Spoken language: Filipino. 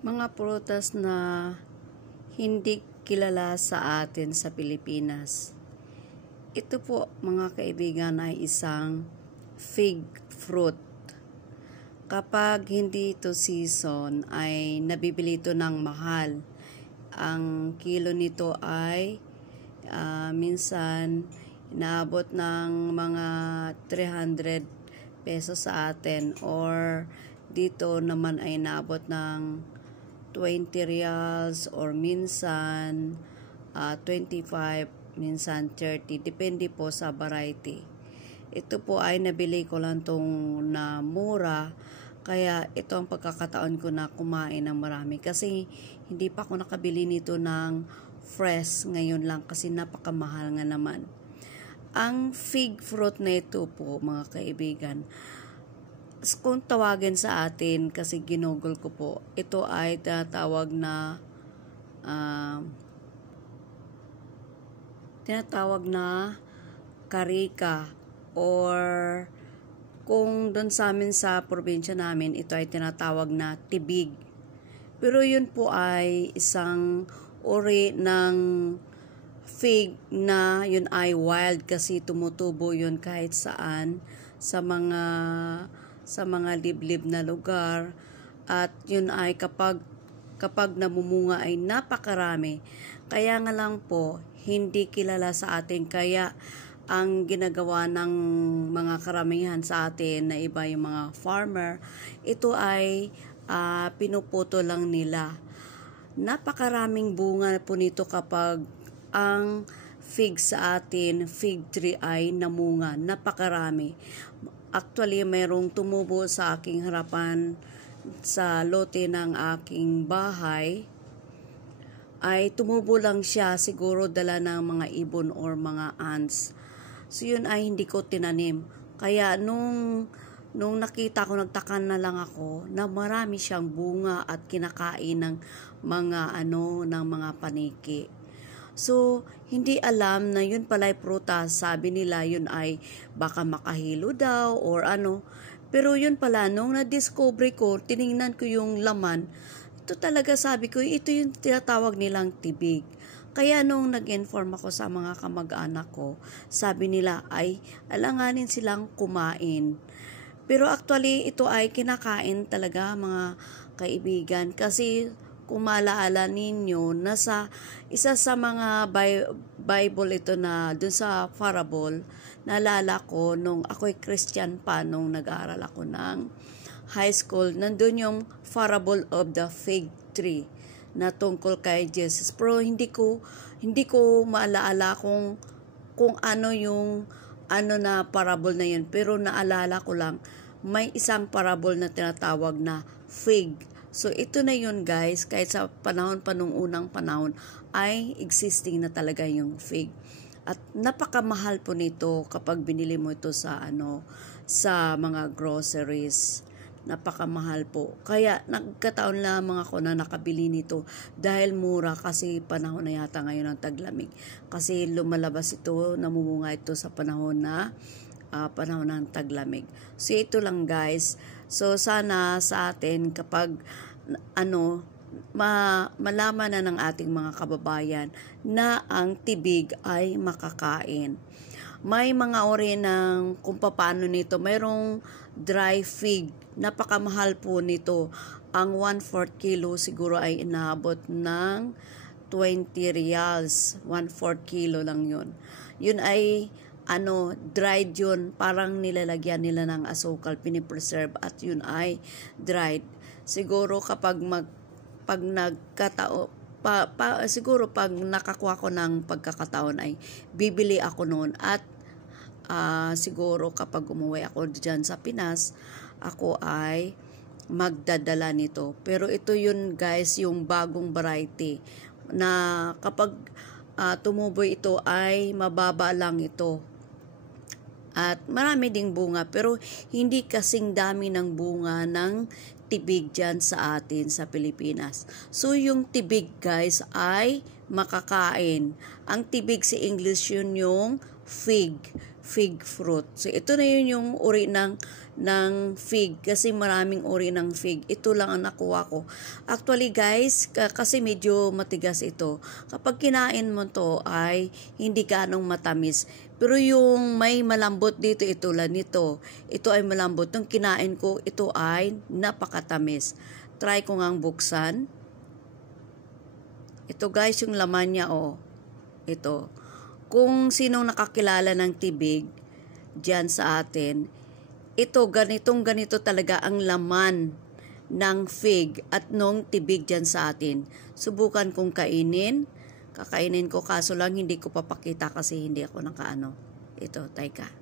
Mga prutas na hindi kilala sa atin sa Pilipinas. Ito po mga kaibigan ay isang fig fruit. Kapag hindi ito season ay nabibili ito ng mahal. Ang kilo nito ay minsan inaabot ng mga 300 pesos sa atin, or dito naman ay inaabot ng 20 reals or minsan 25, minsan 30, depende po sa variety. Ito po ay nabili ko lang tong na mura, kaya ito ang pagkakataon ko na kumain ng marami kasi hindi pa ako nakabili nito ng fresh ngayon lang kasi napakamahal nga naman. Ang fig fruit na ito po mga kaibigan, kung tawagin sa atin, kasi ginugol ko po, ito ay tinatawag na karika, or kung doon sa amin sa probinsya namin, ito ay tinatawag na tibig. Pero yun po ay isang uri ng fig na yun ay wild kasi tumutubo yun kahit saan sa mga liblib na lugar, at yun ay kapag namumunga ay napakarami. Kaya nga lang po hindi kilala sa atin, kaya ang ginagawa ng mga karamihan sa atin na iba yung mga farmer, ito ay pinuputo lang nila. Napakaraming bunga po nito kapag ang fig sa atin, fig tree ay namunga, napakarami. Actually, mayroong tumubo sa aking harapan sa lote ng aking bahay. Ay tumubo lang siya, siguro dala ng mga ibon or mga ants. So yun ay hindi ko tinanim. Kaya nung nakita ko, nagtaka na lang ako na marami siyang bunga at kinakain ng mga paniki. So, hindi alam na yun pala'y prutas. Sabi nila yun ay baka makahilo daw or ano. Pero yun pala, nung na-discover ko, tiningnan ko yung laman, ito talaga, sabi ko, ito yung tinatawag nilang tibig. Kaya nung nag-inform ako sa mga kamag-anak ko, sabi nila ay alanganin silang kumain. Pero actually, ito ay kinakain talaga mga kaibigan, kasi kung maalaala ninyo, nasa isa sa mga Bible ito na dun sa parable, naalala ko nung ako'y Christian pa, nung nag-aaral ako ng high school, nandun yung parable of the fig tree na tungkol kay Jesus. Pero hindi ko maalaala kung ano yung na parable na yun. Pero naalala ko lang, may isang parable na tinatawag na fig. So, ito na yun guys, kahit sa panahon pa nung unang panahon, ay existing na talaga yung fig. At napakamahal po nito kapag binili mo ito sa mga groceries. Napakamahal po. Kaya nagkataon lamang ako na nakabili nito dahil mura, kasi panahon na yata ngayon ng taglamig. Kasi lumalabas ito, namumunga ito sa panahon ng taglamig. So ito lang guys. So sana sa atin kapag malaman na ng ating mga kababayan na ang tibig ay makakain. May mga uri ng kung paano nito. Mayroong dry fig. Napakamahal po nito. Ang 1/4 kilo siguro ay inaabot ng 20 reals. 1/4 kilo lang yun. Yun ay dried yun. Parang nilalagyan nila ng asukal, pinipreserve, at yun ay dried. Siguro siguro pag nakakuha ko ng pagkakataon ay bibili ako noon, at siguro kapag umuwi ako dyan sa Pinas, ako ay magdadala nito. Pero ito yun guys, yung bagong variety na kapag tumuboy ito ay mababa lang ito. At marami ding bunga, pero hindi kasing dami ng bunga ng tibig dyan sa atin sa Pilipinas. So yung tibig guys ay makakain. Ang tibig sa English yun yung fig. fig fruit. So, ito na yun yung uri ng fig kasi maraming uri ng fig. Ito lang ang nakuha ko. Actually guys, kasi medyo matigas ito. Kapag kinain mo to ay hindi ganong matamis. Pero yung may malambot dito, ito lang nito. Ito ay malambot. Nung kinain ko, ito ay napakatamis. Try ko ngang buksan. Ito guys, yung laman niya, oh. Ito. Kung sinong nakakilala ng tibig dyan sa atin, ito, ganito talaga ang laman ng fig at nung tibig dyan sa atin. Subukan kong kakainin ko, kaso lang hindi ko papakita kasi hindi ako nakaano. Ito, teka.